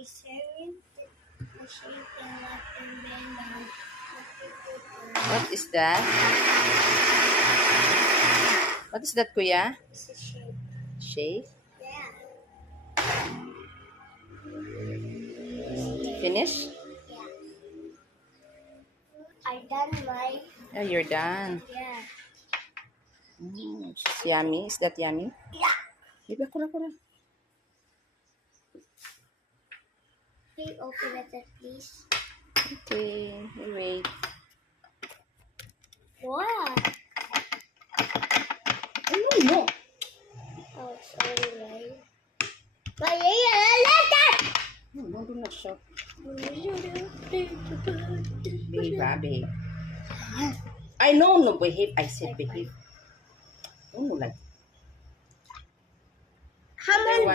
I serve the shape and let them bend down. What is that? What is that, Kuya? It's a shape. Shape? Yeah. Finish? Yeah. I done my. Oh, you're done. Yeah. It's yummy. Is that yummy? Yeah. Maybe ako. Can you open it, please? Okay, wait. What? No. Oh, sorry, right? But yeah, No, do not show. let's Behave. I know, no, behave. I said behave. Oh, no, like. How many